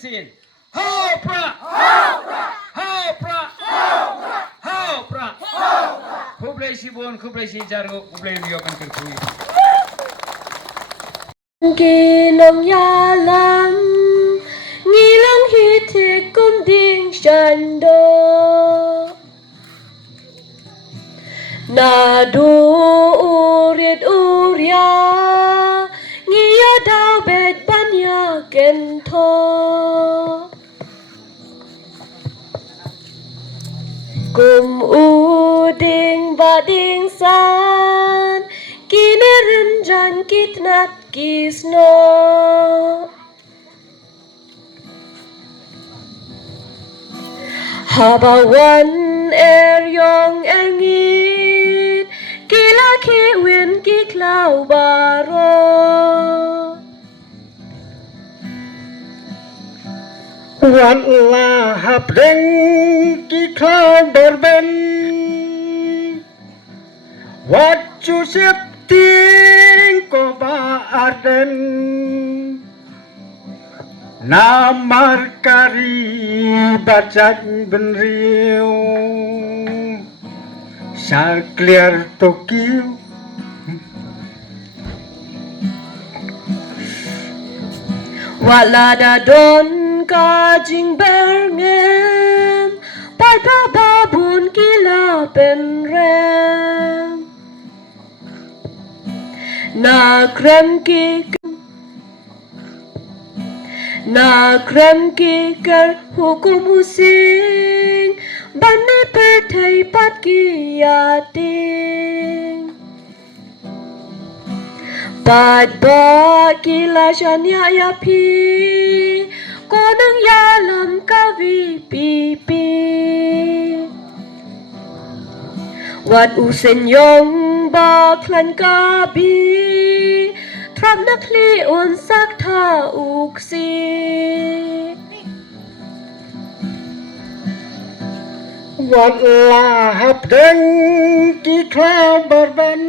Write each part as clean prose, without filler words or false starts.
sin. Hopra! Hopra! Hopra! Kublai si bon, kublai si jaru, kublai liyokan kirkui. Ginong yalam ngilang hitik kum ding shando nadu urit urya ngiya daw bet banya kento kum uding bading san kinerin jan kitnat kisno habawan yong ngit kila kiwin kiklau baro wan lahap deng kiklau berben wacu septing ko ba arden namar kari bacak benriu sakliar Tokyo wala da don kajing berngem pada babun kila penrem na krem kikar hukum using bani pertai pat kiyating Bad ba kila shanya ya pi konang yalam kavi pipi Wat usen yong ba klan kabi Trap nakli unsak ta uksi wan lahap deng kiklau berben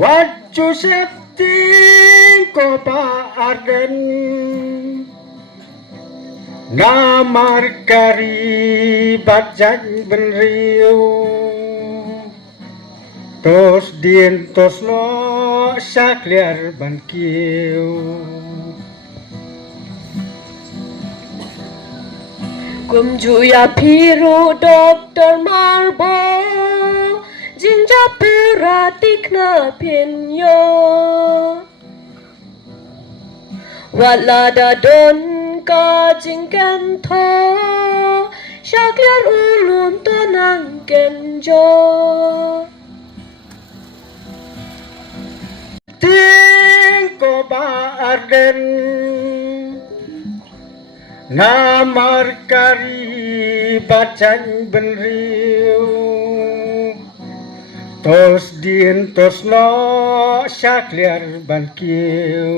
wacu septing ko ba arden ngamar kari bajak benriu tos dien tos lo sakliar bankiu Kumjuya piru Dr. Marbo Jinja piratik na pinyo Wala da don ka jingken to Syaklar ulun to nang kenjo ting ko ba arden namar kari bacang benriu tos dien tos lo sakliar bankiu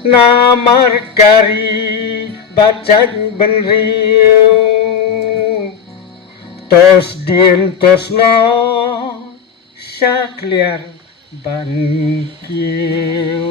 namar kari bacang benriu tos dien tos lo sakliar bankiu